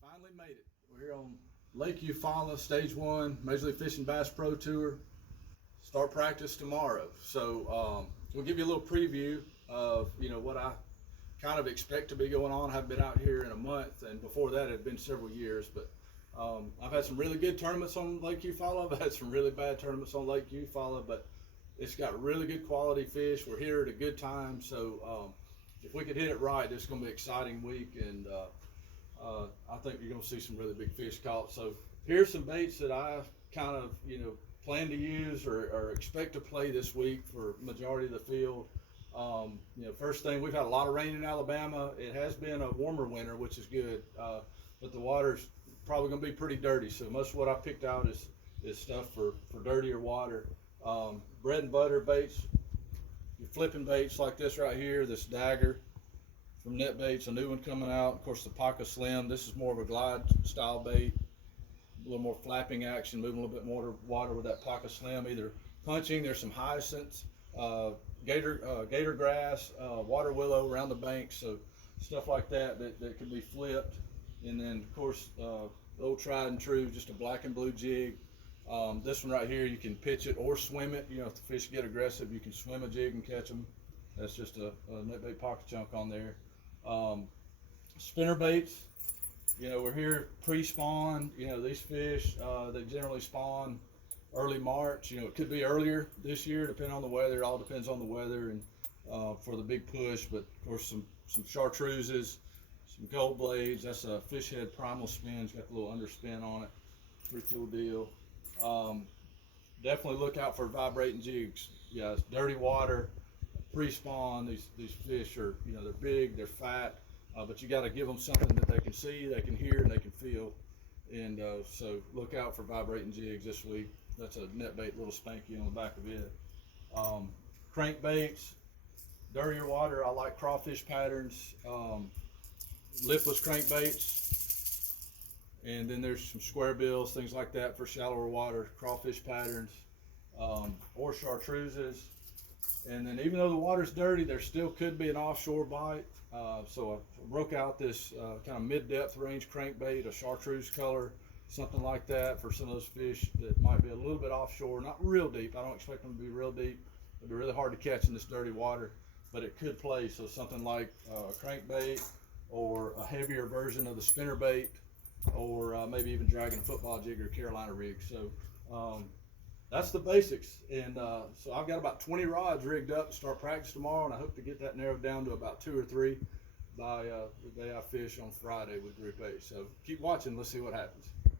Finally made it. We're here on Lake Eufaula, Stage 1, Major League Fishing Bass Pro Tour. Start practice tomorrow. So we'll give you a little preview of what I kind of expect to be going on. I haven't been out here in a month, and before that it had been several years. But I've had some really good tournaments on Lake Eufaula. I've had some really bad tournaments on Lake Eufaula, but it's got really good quality fish. We're here at a good time, so if we could hit it right, it's going to be an exciting week, and I think you're going to see some really big fish caught. So here's some baits that I kind of plan to use or expect to play this week for majority of the field. First thing, we've had a lot of rain in Alabama. It has been a warmer winter, which is good, but the water's probably going to be pretty dirty. So most of what I picked out is stuff for dirtier water. Bread and butter baits, your flipping baits like this right here, this dagger from Net Baits, a new one coming out. Of course, the Paca Slim. This is more of a glide style bait, a little more flapping action, moving a little bit more water with that Paca Slim. Either punching, there's some hyacinths, gator grass, water willow around the bank, so stuff like that can be flipped. And then, of course, the old tried and true, just a black and blue jig. This one right here, you can pitch it or swim it. If the fish get aggressive, you can swim a jig and catch them. That's just a net bait pocket chunk on there. Spinner baits, we're here pre-spawn. These fish, they generally spawn early March. It could be earlier this year, depending on the weather. It all depends on the weather and for the big push. But of course, some chartreuses, some gold blades. That's a fish head primal spin. It's got the little underspin on it. Pretty cool deal. Definitely look out for vibrating jigs. Yeah, it's dirty water, pre-spawn. These fish are, they're big, they're fat, but you got to give them something that they can see, they can hear, and they can feel. And so look out for vibrating jigs this week. That's a net bait little spanky on the back of it. Crankbaits, dirtier water. I like crawfish patterns, lipless crankbaits. And then there's some square bills, things like that for shallower water, crawfish patterns, or chartreuses. And then even though the water's dirty, there still could be an offshore bite. So I broke out this kind of mid-depth range crankbait, a chartreuse color, something like that for some of those fish that might be a little bit offshore, not real deep. I don't expect them to be real deep. It'd be really hard to catch in this dirty water, but it could play. So something like a crankbait or a heavier version of the spinner bait, or maybe even dragging a football jig or Carolina rig. So that's the basics. And so I've got about 20 rods rigged up to start practice tomorrow, and I hope to get that narrowed down to about 2 or 3 by the day I fish on Friday with Group A. So keep watching. Let's see what happens.